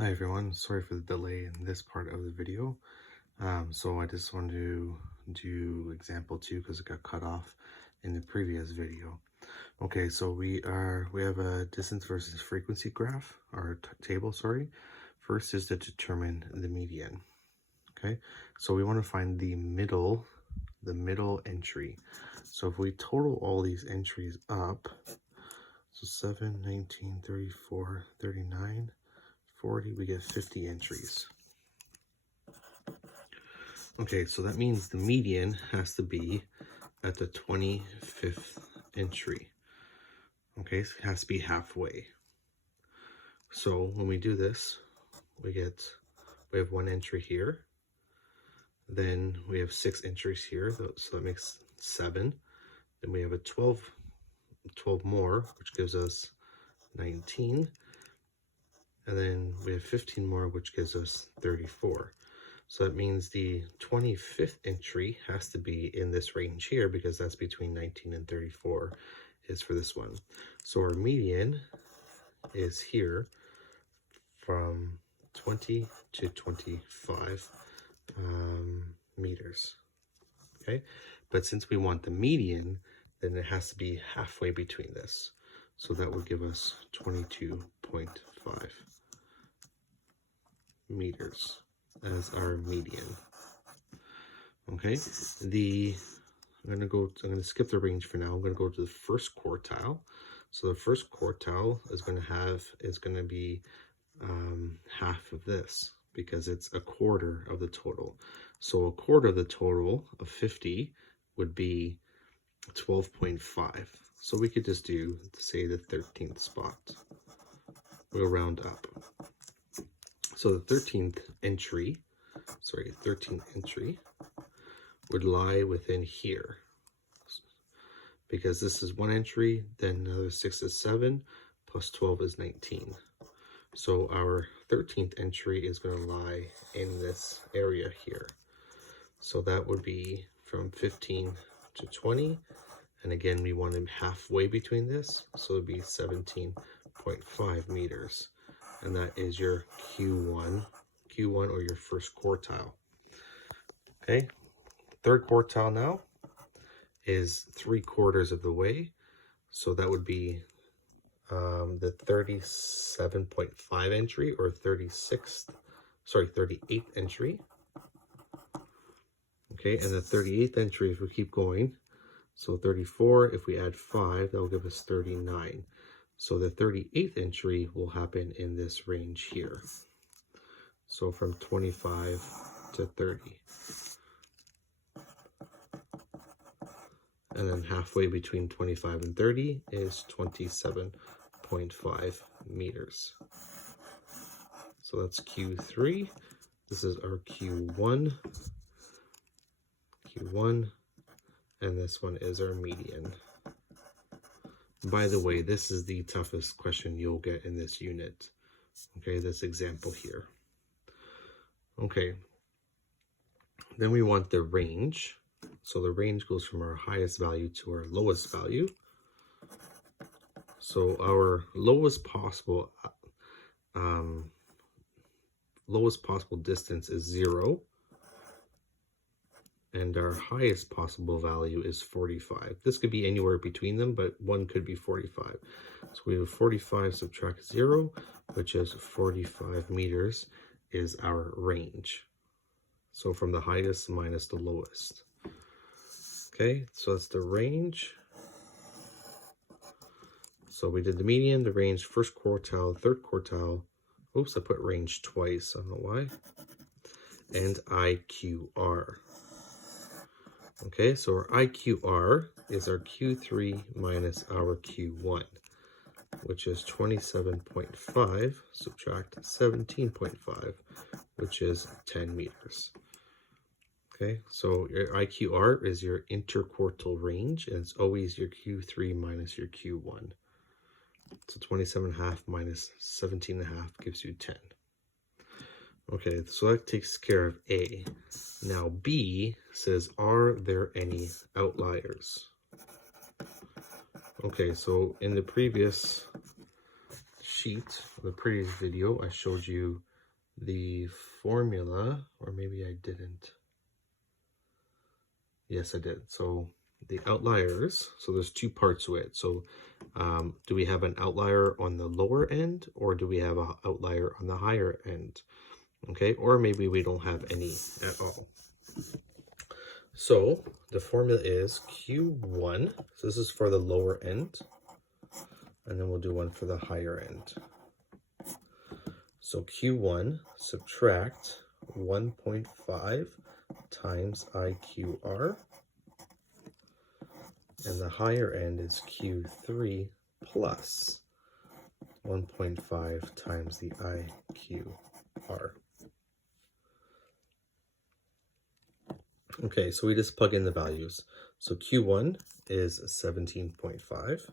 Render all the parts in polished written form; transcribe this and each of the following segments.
Hi everyone, sorry for the delay in this part of the video. So I just wanted to do example 2 because it got cut off in the previous video. Okay, so we have a distance versus frequency graph, or table, sorry. First is to determine the median. Okay, so we want to find the middle entry. So if we total all these entries up, so 7, 19, 34, 39, 40, we get 50 entries. Okay, so that means the median has to be at the 25th entry. Okay, so it has to be halfway. So when we do this, we have one entry here. Then we have 6 entries here, so that makes 7. Then we have a 12 more, which gives us 19. And then we have 15 more, which gives us 34. So that means the 25th entry has to be in this range here because that's between 19 and 34 is for this one. So our median is here from 20 to 25 meters. Okay, but since we want the median, then it has to be halfway between this. So that would give us 22.5 meters as our median. Okay, I'm gonna skip the range for now. I'm gonna go to the first quartile. So the first quartile is gonna be half of this because it's a quarter of the total. So a quarter of the total of 50 would be 12.5. So we could just do, say, the 13th spot. We'll round up. So the 13th entry would lie within here. Because this is one entry, then another 6 is 7, plus 12 is 19. So our 13th entry is going to lie in this area here. So that would be from 15 to 20. And again, we want him halfway between this. So it would be 17.5 meters. And that is your Q1 or your first quartile. Okay, third quartile now is 3/4 of the way. So that would be the 37.5 entry or 38th entry. Okay, and the 38th entry, if we keep going, so 34, if we add 5, that will give us 39. So the 38th entry will happen in this range here. So from 25 to 30. And then halfway between 25 and 30 is 27.5 meters. So that's Q3. This is our Q1, and this one is our median. By the way, this is the toughest question you'll get in this unit. Okay, this example here. Okay, then we want the range. So the range goes from our highest value to our lowest value. So our lowest possible distance is 0. And our highest possible value is 45. This could be anywhere between them, but one could be 45. So we have 45 subtract 0, which is 45 meters is our range. So from the highest minus the lowest. Okay, so that's the range. So we did the median, the range, first quartile, third quartile. Oops, I put range twice, I don't know why. And IQR. Okay, so our IQR is our Q3 minus our Q1, which is 27.5, subtract 17.5, which is 10 meters. Okay, so your IQR is your interquartile range, and it's always your Q3 minus your Q1. So 27.5 minus 17.5 gives you 10. Okay, so that takes care of A. Now B says, are there any outliers? Okay, so in the previous sheet, the previous video, I showed you the formula, or maybe I didn't. Yes, I did. So the outliers, so there's two parts to it. So do we have an outlier on the lower end, or do we have an outlier on the higher end? Okay, or maybe we don't have any at all. So the formula is Q1. So this is for the lower end. And then we'll do one for the higher end. So Q1 subtract 1.5 times IQR. And the higher end is Q3 plus 1.5 times the IQR. Okay, so we just plug in the values. So Q1 is 17.5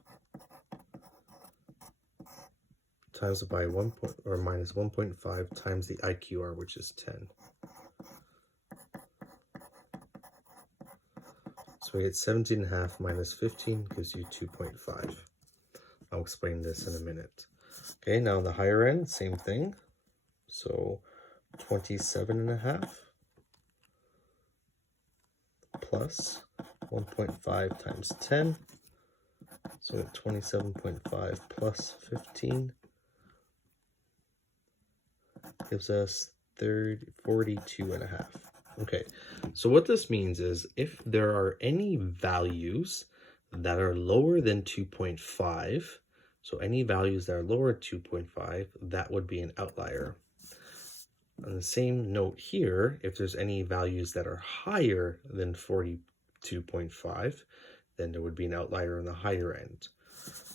times it by minus 1.5 times the IQR, which is 10. So we get 17.5 minus 15 gives you 2.5. I'll explain this in a minute. Okay, now the higher end, same thing. So 27.5 plus 1.5 times 10. So at 27.5 plus 15 gives us 42.5. Okay, so what this means is if there are any values that are lower than 2.5, so any values that are lower than 2.5, that would be an outlier. On the same note here, if there's any values that are higher than 42.5, then there would be an outlier on the higher end.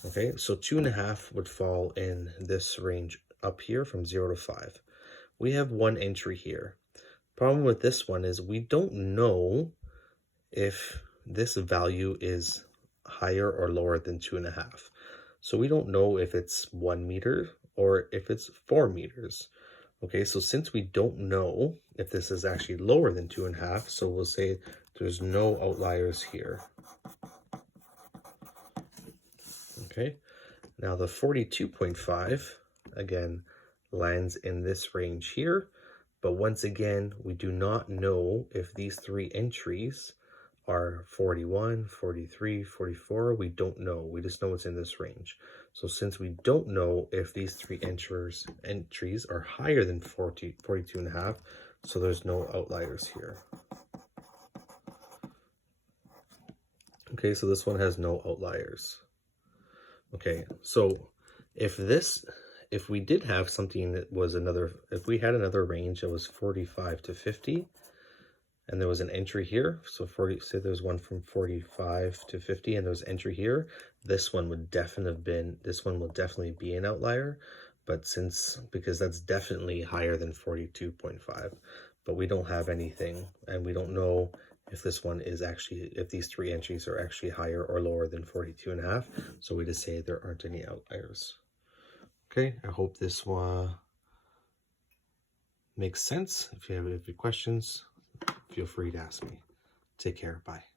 Okay, so 2.5 would fall in this range up here from 0 to 5. We have one entry here. Problem with this one is we don't know if this value is higher or lower than 2.5. So we don't know if it's 1 meter or if it's 4 meters. Okay, so since we don't know if this is actually lower than 2.5, so we'll say there's no outliers here. Okay, now the 42.5, again, lands in this range here. But once again, we do not know if these three entries are 41, 43, 44. We don't know. We just know it's in this range. So since we don't know if these three entries are higher than 42.5, so there's no outliers here. Okay, so this one has no outliers. Okay, so if we did have something that was if we had another range that was 45 to 50, and there was an entry here, so say there's one from 45 to 50, and there's entry here, this one will definitely be an outlier, but because that's definitely higher than 42.5, but we don't have anything, and we don't know if this one is actually, if these three entries are actually higher or lower than 42.5, so we just say there aren't any outliers. Okay, I hope this makes sense. If you have any questions, feel free to ask me. Take care. Bye.